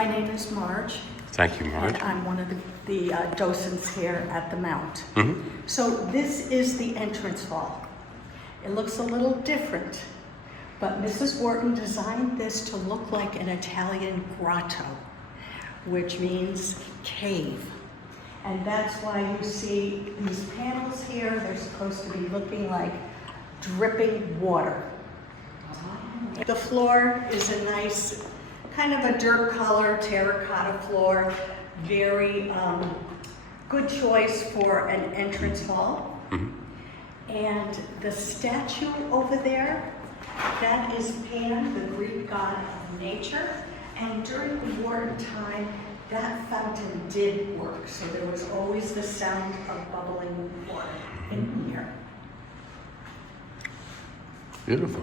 My name is Marge. Thank you, Marge. And I'm one of the docents here at the Mount. Mm-hmm. So this is the entrance hall. It looks a little different, but Mrs. Wharton designed this to look like an Italian grotto, which means cave. And that's why you see these panels here. They're supposed to be looking like dripping water. The floor is a nice, kind of a dirt color, terracotta floor. Very good choice for an entrance hall. Mm-hmm. And the statue over there, that is Pan, the Greek god of nature. And during the Wharton time, that fountain did work. So there was always the sound of bubbling water in here. Beautiful.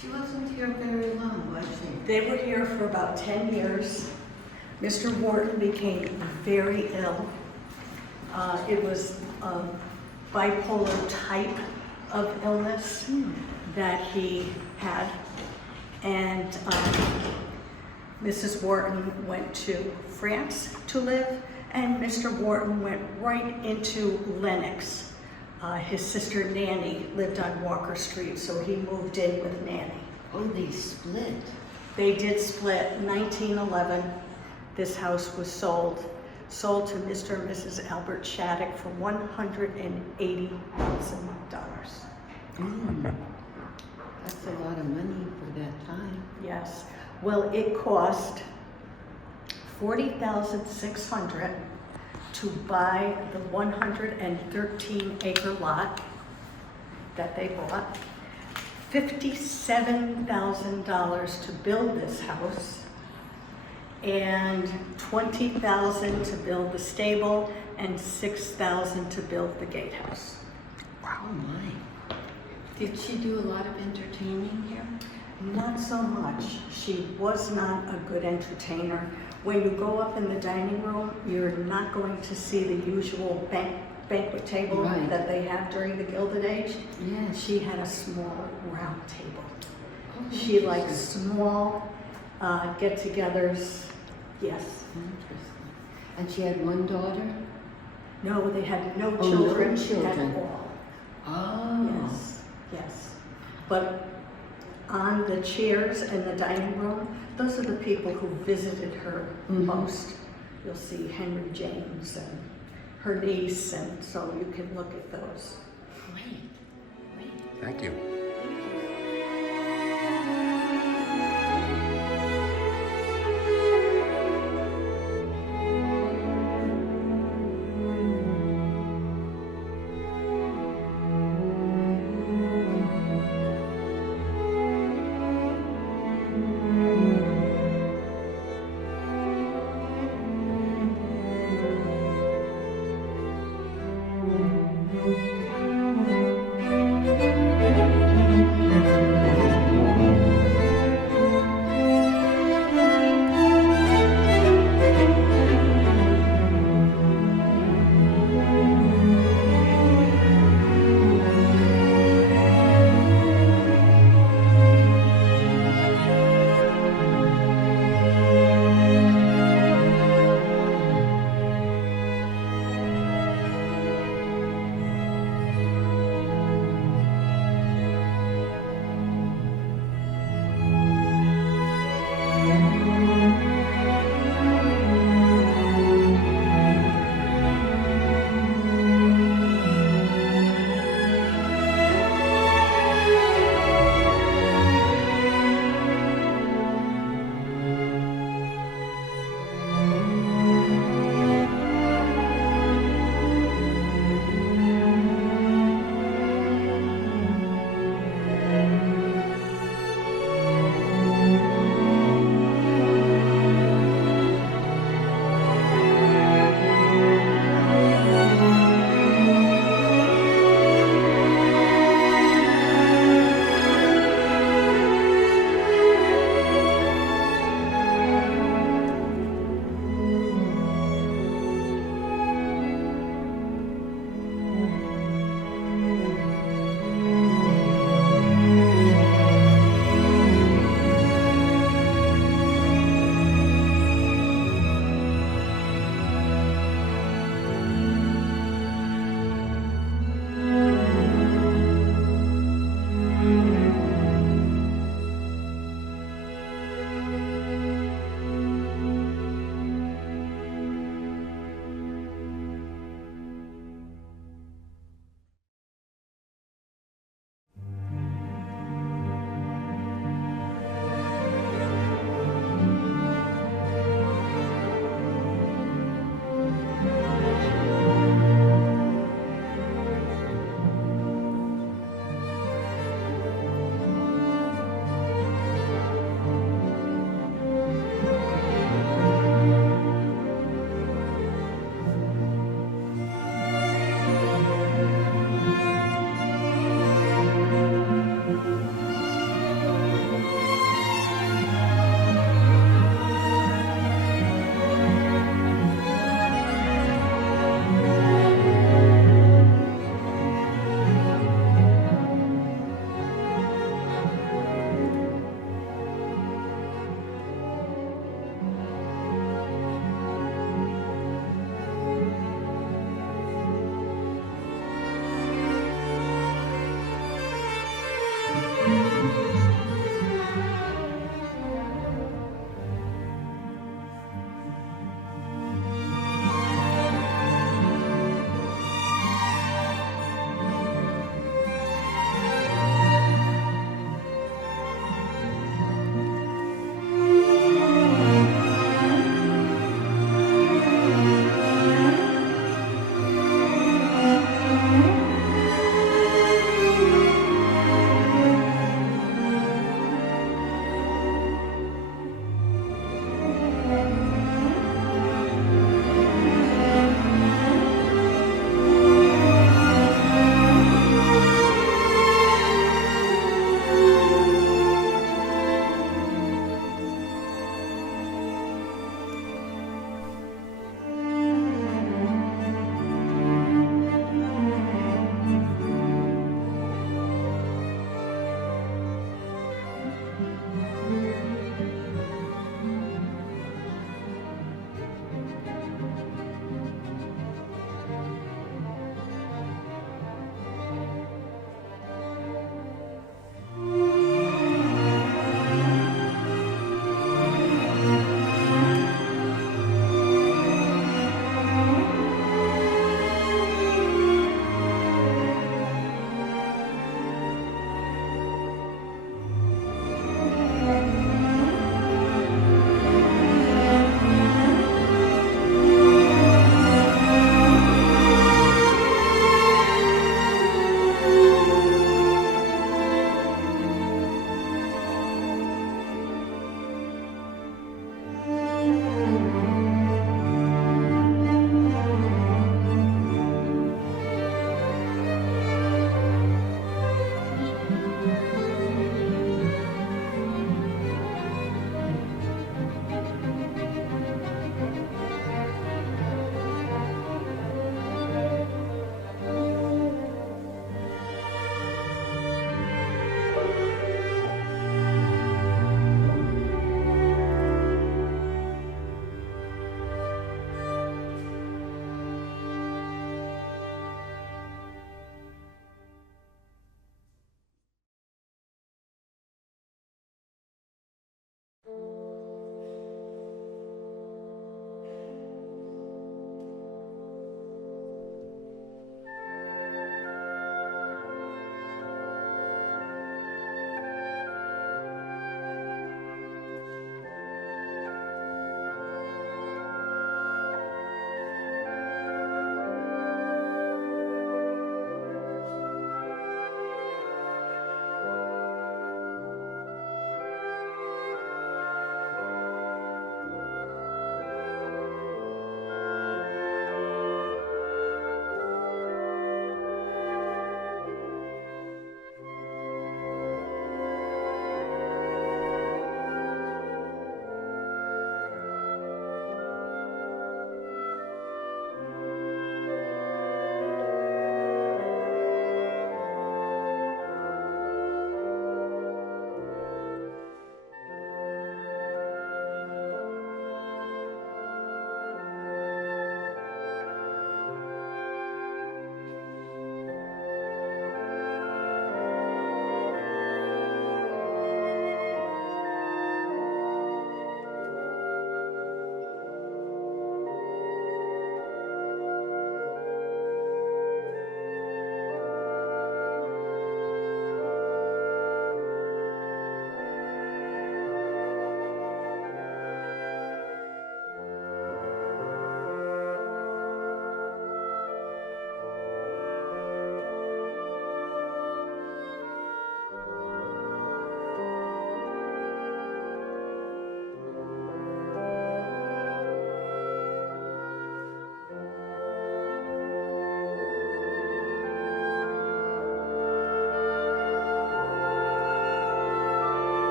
She wasn't here very long, was she? They were here for about 10 years. Mr. Wharton became very ill. It was a bipolar type of illness that he had. And Mrs. Wharton went to France to live, and Mr. Wharton went right into Lenox. His sister Nanny lived on Walker Street, so he moved in with Nanny. Oh, they split. They did split. 1911, this house was sold to Mr. and Mrs. Albert Shattuck for $180,000. That's a lot of money for that time. Yes. Well, it cost $40,600 to buy the 113-acre lot that they bought, $57,000 to build this house, and $20,000 to build the stable, and $6,000 to build the gatehouse. Wow. Oh my. Did she do a lot of entertaining here? Not so much. She was not a good entertainer. When you go up in the dining room, you're not going to see the usual banquet table Right. that they have during the Gilded Age. Yes. She had a small round table. Oh, She liked interesting. small get-togethers. Yes. Interesting. And she had one daughter? No, they had no Oh, no children children. at all. Oh. Yes, yes. But on the chairs in the dining room, those are the people who visited her most. You'll see Henry James and her niece, and so you can look at those. Wait. Thank you.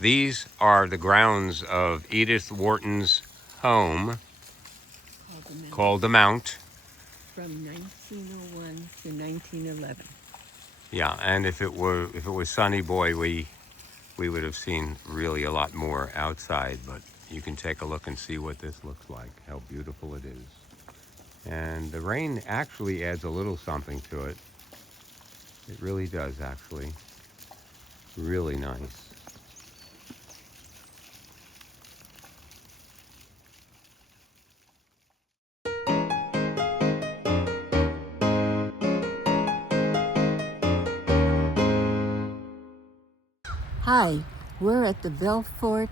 These are the grounds of Edith Wharton's home called the Mount. From 1901 to 1911. Yeah, and if it was sunny, boy, we would have seen really a lot more outside, but you can take a look and see what this looks like, how beautiful it is. And the rain actually adds a little something to it. It really does, actually. Really nice. Hi, we're at the Ventfort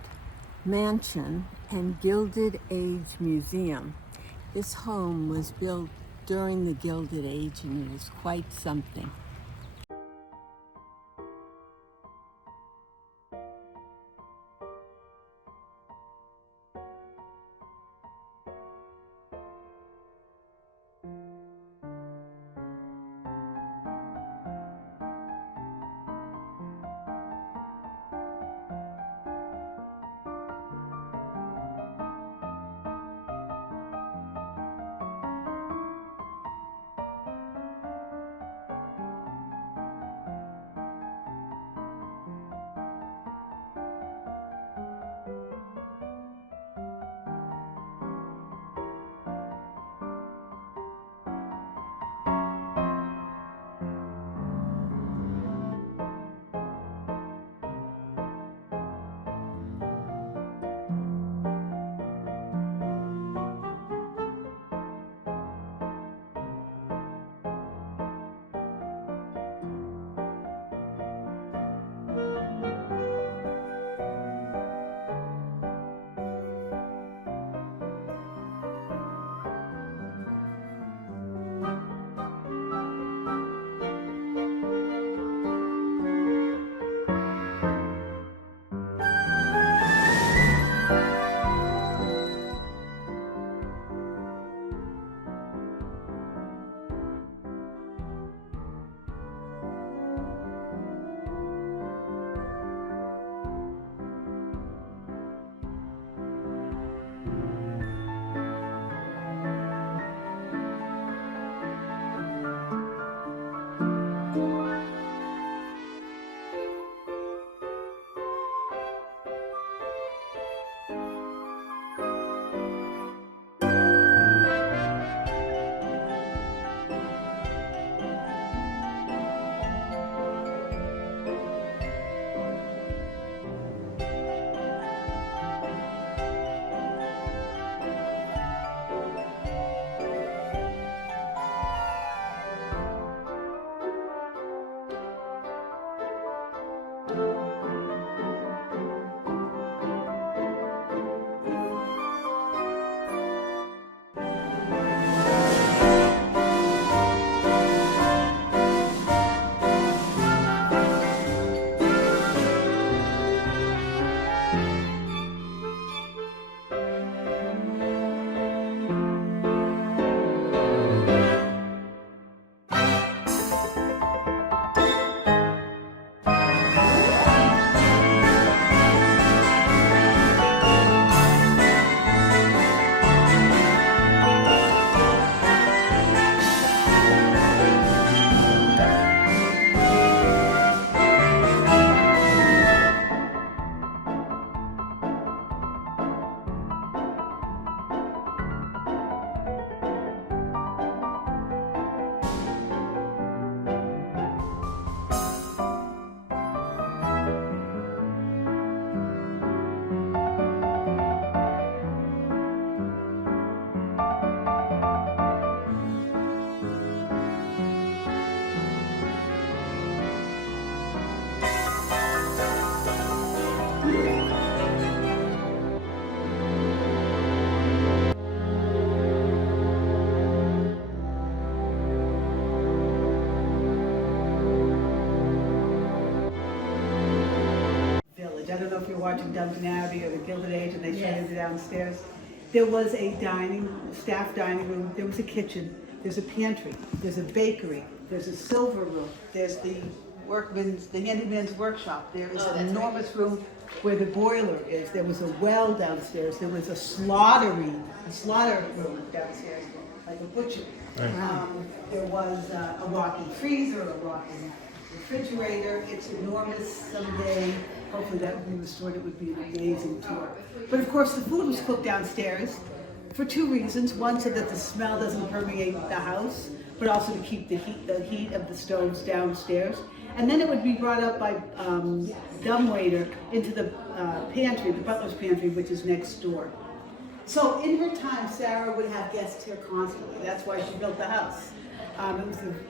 Mansion and Gilded Age Museum. This home was built during the Gilded Age and it is quite something. I don't know if you're watching Downton Abbey or the Gilded Age and they show you downstairs. There was a staff dining room, there was a kitchen, there's a pantry, there's a bakery, there's a silver room, there's the the handyman's workshop. There is an enormous room where the boiler is. There was a well downstairs. There was a slaughter room downstairs, like a butcher. There was a walking freezer, a walking refrigerator. It's enormous. Someday, hopefully that would be restored. It would be an amazing tour. But of course, the food was cooked downstairs for two reasons. One, so that the smell doesn't permeate the house, but also to keep the heat of the stoves downstairs. And then it would be brought up by dumbwaiter into the pantry, the butler's pantry, which is next door. So in her time, Sarah would have guests here constantly. That's why she built the house.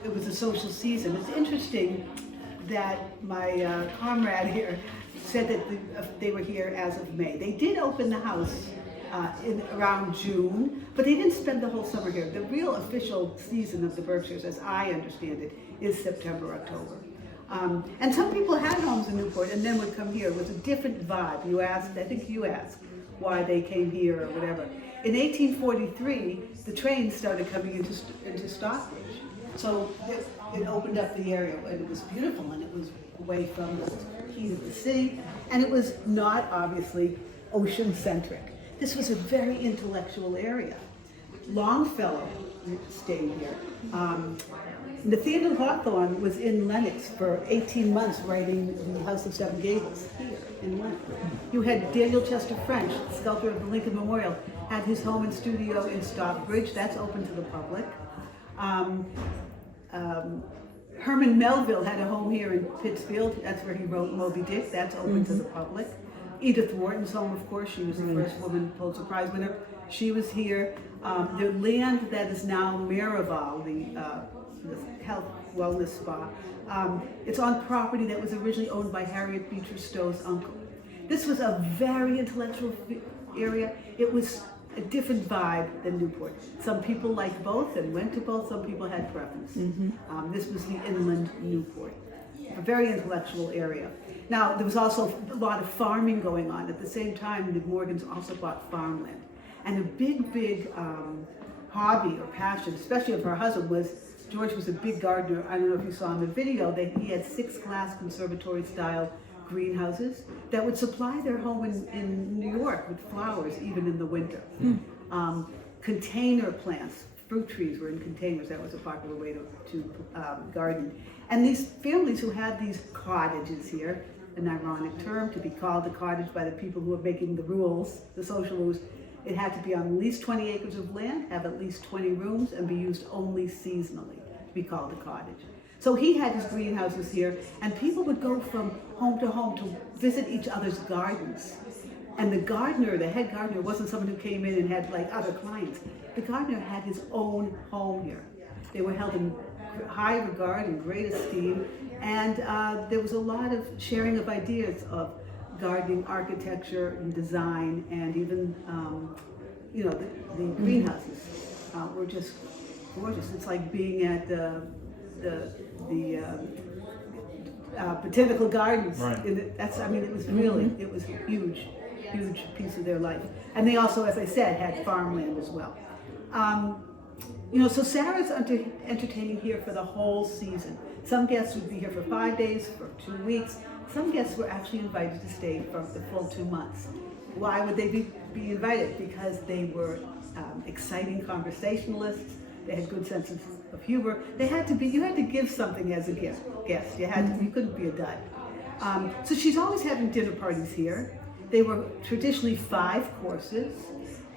It was a social season. It's interesting that my comrade here said that they were here as of May. They did open the house around June, but they didn't spend the whole summer here. The real official season of the Berkshires, as I understand it, is September, October. And some people had homes in Newport and then would come here. It was a different vibe. I think you asked why they came here or whatever. In 1843, the trains started coming into Stockbridge. So it opened up the area, and it was beautiful, and it was away from the heat of the city, and it was not obviously ocean-centric. This was a very intellectual area. Longfellow stayed here. Nathaniel Hawthorne was in Lenox for 18 months writing The House of Seven Gables here in Lenox. You had Daniel Chester French, sculptor of the Lincoln Memorial, had his home and studio in Stockbridge. That's open to the public. Herman Melville had a home here in Pittsfield. That's where he wrote Moby Dick. That's open to the public. Edith Wharton's home, of course, she was the first woman Pulitzer Prize winner. She was here. The land that is now Miraval, the health wellness spa, it's on property that was originally owned by Harriet Beecher Stowe's uncle. This was a very intellectual area. It was a different vibe than Newport. Some people liked both and went to both. Some people had preference. This was the inland Newport, a very intellectual area. Now, there was also a lot of farming going on. At the same time, the Morgans also bought farmland. And a big hobby or passion, especially of her husband, was George was a big gardener. I don't know if you saw in the video that he had 6-glass conservatory-style greenhouses that would supply their home in New York with flowers, even in the winter. Container plants, fruit trees were in containers. That was a popular way to garden. And these families who had these cottages here, an ironic term to be called a cottage by the people who were making the rules, the social rules, it had to be on at least 20 acres of land, have at least 20 rooms, and be used only seasonally to be called a cottage. So he had his greenhouses here, and people would go from home to visit each other's gardens. And the gardener, the head gardener, wasn't someone who came in and had like other clients. The gardener had his own home here. They were held in high regard and great esteem, and there was a lot of sharing of ideas of gardening, architecture, and design, and even the greenhouses were just gorgeous. It's like being at the botanical gardens. Right. It was really, it was a huge piece of their life. And they also, as I said, had farmland as well. So Sarah's entertaining here for the whole season. Some guests would be here for 5 days, for 2 weeks. Some guests were actually invited to stay for the full 2 months. Why would they be invited? Because they were exciting conversationalists. They had good senses of humor. You had to give something as a guest. You couldn't be a dud. So she's always having dinner parties here. They were traditionally 5 courses,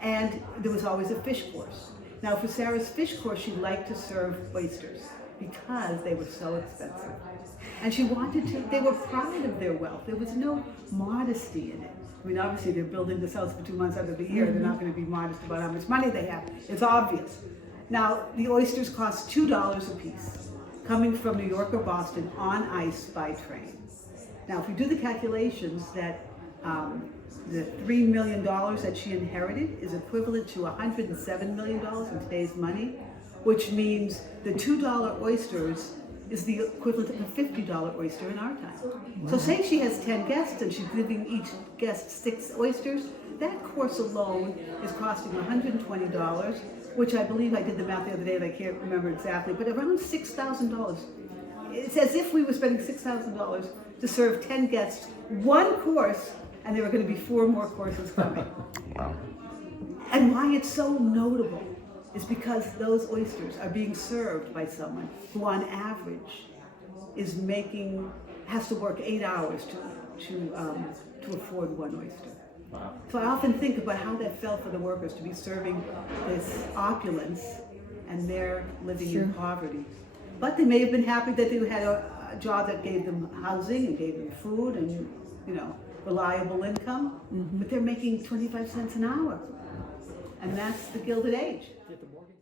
and there was always a fish course. Now for Sarah's fish course, she liked to serve oysters because they were so expensive. And they were proud of their wealth. There was no modesty in it. I mean, obviously they're building this house for 2 months out of the year. They're not going to be modest about how much money they have. It's obvious. Now, the oysters cost $2 a piece, coming from New York or Boston on ice by train. Now, if we do the calculations that the $3 million that she inherited is equivalent to $107 million in today's money, which means the $2 oysters is the equivalent of a $50 oyster in our time. So say she has 10 guests and she's giving each guest 6 oysters, that course alone is costing $120, which I believe I did the math the other day and I can't remember exactly, but around $6,000 it's as if we were spending $6,000 to serve 10 guests, one course, and there were going to be 4 more courses coming. Wow. And why it's so notable is because those oysters are being served by someone who on average has to work 8 hours to afford one oyster. Wow. So I often think about how that felt for the workers to be serving this opulence and they're living in poverty. But they may have been happy that they had a job that gave them housing and gave them food and, you know, reliable income. But they're making 25 cents an hour. And that's the Gilded Age. Did the mortgage